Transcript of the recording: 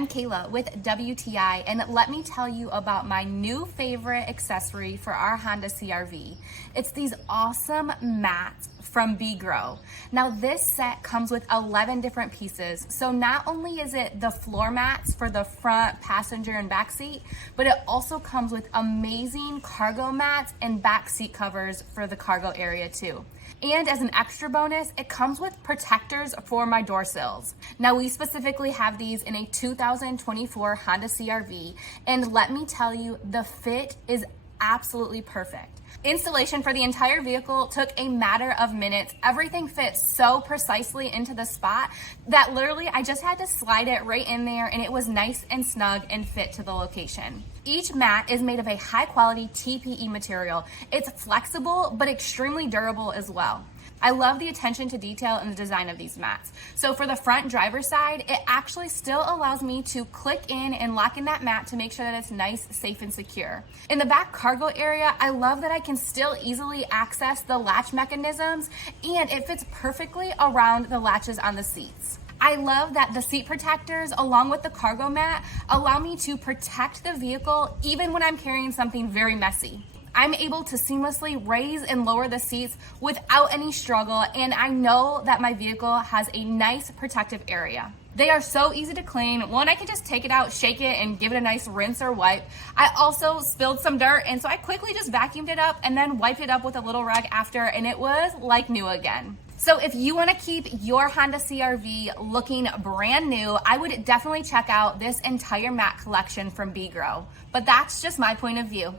I'm Kayla with WTI, and let me tell you about my new favorite accessory for our Honda CR-V. It's these awesome mats from BEEGROW. Now this set comes with 11 different pieces, so not only is it the floor mats for the front passenger and back seat, but it also comes with amazing cargo mats and back seat covers for the cargo area too. And as an extra bonus, it comes with protectors for my door sills. Now we specifically have these in a 2024 Honda CR-V, and let me tell you, the fit is absolutely perfect. Installation for the entire vehicle took a matter of minutes. Everything fits so precisely into the spot that literally I just had to slide it right in there and it was nice and snug and fit to the location. Each mat is made of a high quality TPE material. It's flexible but extremely durable as well. I love the attention to detail in the design of these mats. So for the front driver's side, it actually still allows me to click in and lock in that mat to make sure that it's nice, safe, and secure. In the back cargo area, I love that I can still easily access the latch mechanisms, and it fits perfectly around the latches on the seats. I love that the seat protectors along with the cargo mat allow me to protect the vehicle even when I'm carrying something very messy. I'm able to seamlessly raise and lower the seats without any struggle, and I know that my vehicle has a nice protective area. They are so easy to clean. One, I can just take it out, shake it, and give it a nice rinse or wipe. I also spilled some dirt, and so I quickly just vacuumed it up and then wiped it up with a little rag after, and it was like new again. So if you want to keep your Honda CR-V looking brand new, I would definitely check out this entire mat collection from BEEGROW. But that's just my point of view.